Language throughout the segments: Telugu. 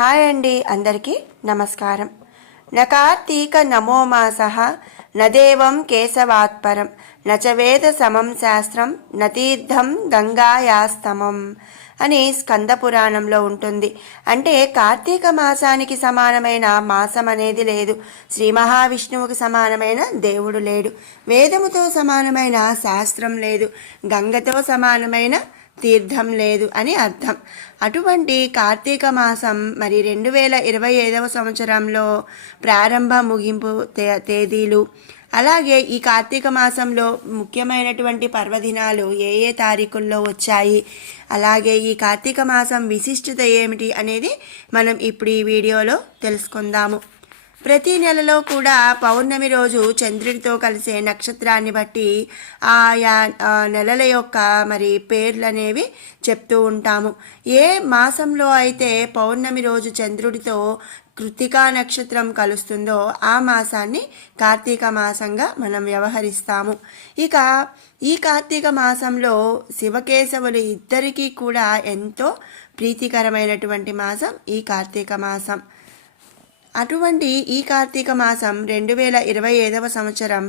హాయ్ అండి, అందరికీ నమస్కారం. న కార్తీక నమో మాసః న దేవం కేశవాత్పరం నచ వేద సమం శాస్త్రం నతీర్థం గంగాయాస్తమం అని స్కంద పురాణంలో ఉంటుంది. అంటే కార్తీక మాసానికి సమానమైన మాసం అనేది లేదు. శ్రీ మహావిష్ణువుకి సమానమైన దేవుడు లేడు. వేదముతో సమానమైన శాస్త్రం లేదు. గంగతో సమానమైన తీర్థం లేదు అని అర్థం. అటువంటి కార్తీక మాసం మరి 2025 సంవత్సరంలో ప్రారంభ ముగింపు తేదీలు, అలాగే ఈ కార్తీక మాసంలో ముఖ్యమైనటువంటి పర్వదినాలు ఏ ఏ తారీఖుల్లో వచ్చాయి, అలాగే ఈ కార్తీక మాసం విశిష్టత ఏమిటి అనేది మనం ఇప్పుడు ఈ వీడియోలో తెలుసుకుందాము. ప్రతి నెలలో కూడా పౌర్ణమి రోజు చంద్రుడితో కలిసే నక్షత్రాన్ని బట్టి ఆయా నెలల యొక్క మరి పేర్లు అనేవి చెప్తూ ఉంటాము. ఏ మాసంలో అయితే పౌర్ణమి రోజు చంద్రుడితో కృత్తికా నక్షత్రం కలుస్తుందో ఆ మాసాన్ని కార్తీక మాసంగా మనం వ్యవహరిస్తాము. ఇక ఈ కార్తీక మాసంలో శివకేశవులు ఇద్దరికీ కూడా ఎంతో ప్రీతికరమైనటువంటి మాసం ఈ కార్తీక మాసం. అటువంటి ఈ కార్తీక మాసం 2025 సంవత్సరం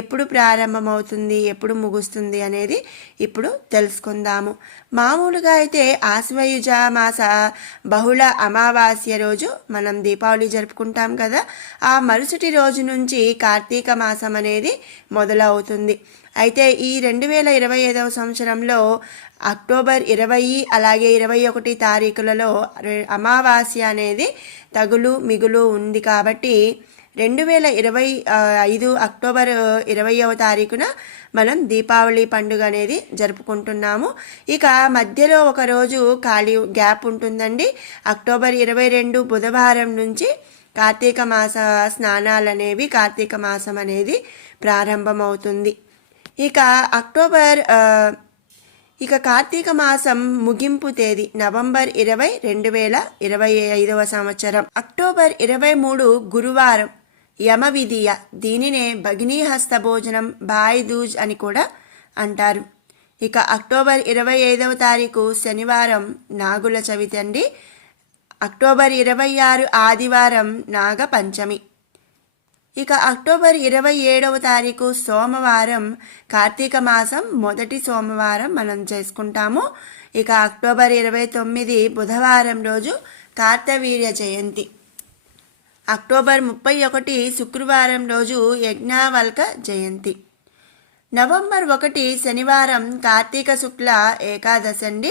ఎప్పుడు ప్రారంభమవుతుంది, ఎప్పుడు ముగుస్తుంది అనేది ఇప్పుడు తెలుసుకుందాము. మామూలుగా అయితే ఆశ్వయుజ మాస బహుళ అమావాస్య రోజు మనం దీపావళి జరుపుకుంటాం కదా, ఆ మరుసటి రోజు నుంచి కార్తీక మాసం అనేది మొదలవుతుంది. అయితే ఈ 2025 సంవత్సరంలో అక్టోబర్ 20 అలాగే 21 తారీఖులలో అమావాస్య అనేది తగులు మిగులు ఉంది కాబట్టి 2025 అక్టోబర్ 20వ తారీఖున మనం దీపావళి పండుగ అనేది జరుపుకుంటున్నాము. ఇక మధ్యలో ఒకరోజు ఖాళీ గ్యాప్ ఉంటుందండి. అక్టోబర్ 22 బుధవారం నుంచి కార్తీక మాస స్నానాలు అనేవి, కార్తీక మాసం అనేది ప్రారంభమవుతుంది. ఇక కార్తీక మాసం ముగింపు తేదీ నవంబర్ 20, 2025 సంవత్సరం. అక్టోబర్ 23 గురువారం యమ విధియ. దీనినే భగినీహస్త భోజనం, భాయ్ దూజ్ అని కూడా అంటారు. ఇక అక్టోబర్ 25వ తారీఖు శనివారం నాగుల చవితి అండి. అక్టోబర్ 26 ఆదివారం నాగ పంచమి. ఇక అక్టోబర్ 27వ తారీఖు సోమవారం కార్తీక మాసం మొదటి సోమవారం మనం చేసుకుంటాము. ఇక అక్టోబర్ 29 బుధవారం రోజు కార్తవీర్య జయంతి. అక్టోబర్ 31 శుక్రవారం రోజు యజ్ఞవల్క జయంతి. నవంబర్ 1 శనివారం కార్తీక శుక్ల ఏకాదశి అండి.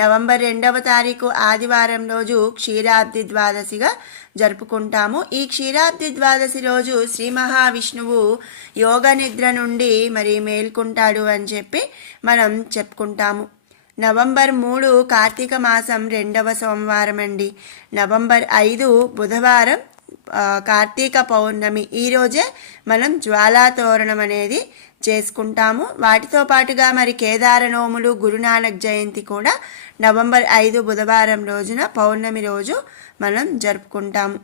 నవంబర్ 2వ తారీఖు ఆదివారం రోజు క్షీరాబ్ది ద్వాదశిగా జరుపుకుంటాము. ఈ క్షీరాబ్ది ద్వాదశి రోజు శ్రీ మహావిష్ణువు యోగ నిద్ర నుండి మరి మేల్కుంటాడు అని చెప్పి మనం చెప్పుకుంటాము. నవంబర్ 3 కార్తీక మాసం 2వ సోమవారం అండి. నవంబర్ 5 బుధవారం కార్తీక పౌర్ణమి. ఈరోజే మనం జ్వాలాతోరణం అనేది చేసుకుంటాము. వాటితో పాటుగా మరి కేదార నోములు, గురునానక్ జయంతి కూడా నవంబర్ 5 బుధవారం రోజున పౌర్ణమి రోజు మనం జరుపుకుంటాము.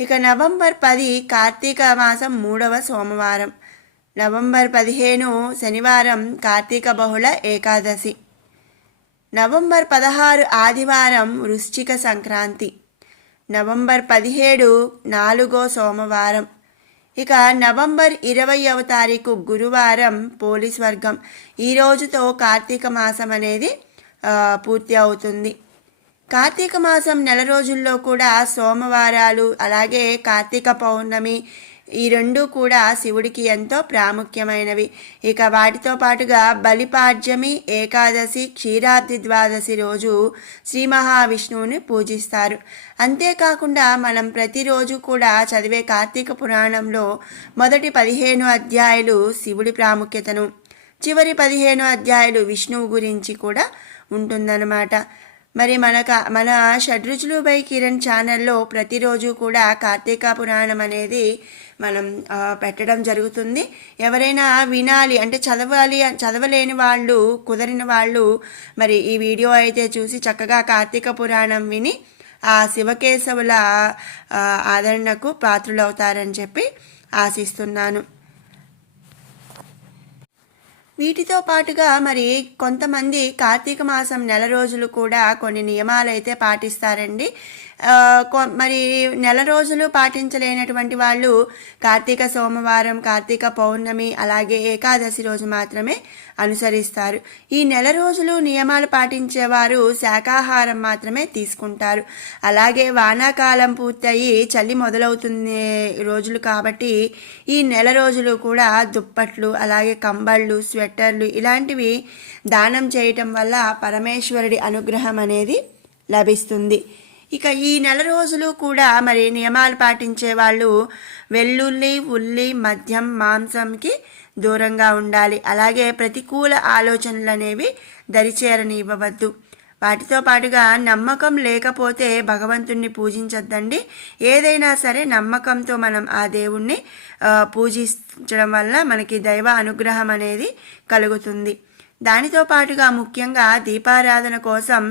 ఇక నవంబర్ 10 కార్తీక మాసం 3వ సోమవారం. నవంబర్ 15 శనివారం కార్తీక బహుళ ఏకాదశి. నవంబర్ 16 ఆదివారం వృశ్చిక సంక్రాంతి. నవంబర్ 17 4వ సోమవారం. ఇక నవంబర్ 20వ తారీఖు గురువారం పోలీస్ వర్గం. ఈ రోజుతో కార్తీక మాసం అనేది పూర్తి అవుతుంది. కార్తీక మాసం నెల రోజుల్లో కూడా సోమవారాలు అలాగే కార్తీక పౌర్ణమి ఈ రెండు కూడా శివుడికి ఎంతో ప్రాముఖ్యమైనవి. ఇక వాటితో పాటుగా బలిపాడ్యమి, ఏకాదశి, క్షీరాబ్ది ద్వాదశి రోజు శ్రీ మహావిష్ణువుని పూజిస్తారు. అంతేకాకుండా మనం ప్రతిరోజు కూడా చదివే కార్తీక పురాణంలో మొదటి 15 అధ్యాయాలు శివుడి ప్రాముఖ్యతను, చివరి 15 అధ్యాయాలు విష్ణువు గురించి కూడా ఉంటుందన్నమాట. మరి మన షడ్రుచులు బై కిరణ్ ఛానల్లో ప్రతిరోజు కూడా కార్తీక పురాణం అనేది మనం పెట్టడం జరుగుతుంది. ఎవరైనా వినాలి అంటే చదవలేని వాళ్ళు, కుదరిన వాళ్ళు మరి ఈ వీడియో అయితే చూసి చక్కగా కార్తీక పురాణం విని ఆ శివకేశవుల ఆదరణకు పాత్రులవుతారని చెప్పి ఆశిస్తున్నాను. వీటితో పాటుగా మరి కొంతమంది కార్తీక మాసం నెల రోజులు కూడా కొన్ని నియమాలు అయితే పాటిస్తారండి. మరి నెల రోజులు పాటించలేనటువంటి వాళ్ళు కార్తీక సోమవారం, కార్తీక పౌర్ణమి, అలాగే ఏకాదశి రోజు మాత్రమే అనుసరిస్తారు. ఈ నెల రోజులు నియమాలు పాటించేవారు శాకాహారం మాత్రమే తీసుకుంటారు. అలాగే వానాకాలం పూర్తయి చలి మొదలవుతున్న రోజులు కాబట్టి ఈ నెల రోజులు కూడా దుప్పట్లు, అలాగే కంబళ్ళు, స్వెట్టర్లు ఇలాంటివి దానం చేయటం వల్ల పరమేశ్వరుడి అనుగ్రహం అనేది లభిస్తుంది. ఇక ఈ నెల రోజులు కూడా మరి నియమాలు పాటించే వాళ్ళు వెల్లుల్లి, ఉల్లి, మద్యం, మాంసంకి దూరంగా ఉండాలి. అలాగే ప్రతికూల ఆలోచనలు అనేవి దరిచేరనివ్వవద్దు. వాటితో పాటుగా నమ్మకం లేకపోతే భగవంతుణ్ణి పూజించొద్దండి. ఏదైనా సరే నమ్మకంతో మనం ఆ దేవుణ్ణి పూజించడం వల్ల మనకి దైవ అనుగ్రహం అనేది కలుగుతుంది. దానితో పాటుగా ముఖ్యంగా దీపారాధన కోసం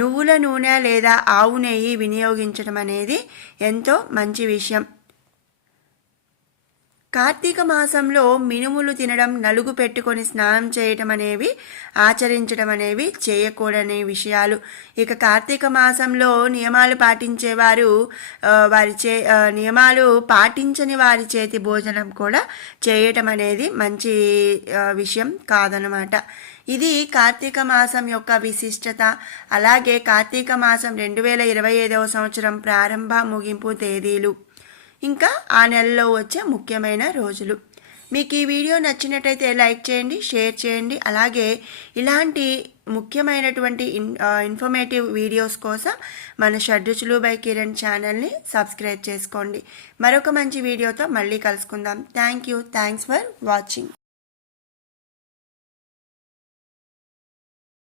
నువ్వుల నూనె లేదా ఆవు నెయ్యి వినియోగించడం అనేది ఎంతో మంచి విషయం. కార్తీక మాసంలో మినుములు తినడం, నలుగు పెట్టుకొని స్నానం చేయటం అనేవి ఆచరించడం అనేవి చేయకూడని విషయాలు. ఇక కార్తీక మాసంలో నియమాలు పాటించేవారు నియమాలు పాటించని వారి చేతి భోజనం కూడా చేయటం అనేది మంచి విషయం కాదనమాట. ఇది కార్తీక మాసం యొక్క విశిష్టత. అలాగే కార్తీక మాసం 2025వ సంవత్సరం ప్రారంభ, ముగింపు తేదీలు, ఇంకా ఆ నెలలో వచ్చే ముఖ్యమైన రోజులు. మీకు ఈ వీడియో నచ్చినట్టయితే లైక్ చేయండి, షేర్ చేయండి. అలాగే ఇలాంటి ముఖ్యమైనటువంటి ఇన్ఫర్మేటివ్ వీడియోస్ కోసం మన షడ్రుచులు బై కిరణ్ ఛానల్ని సబ్స్క్రైబ్ చేసుకోండి. మరొక మంచి వీడియోతో మళ్ళీ కలుసుకుందాం. Thanks for watching.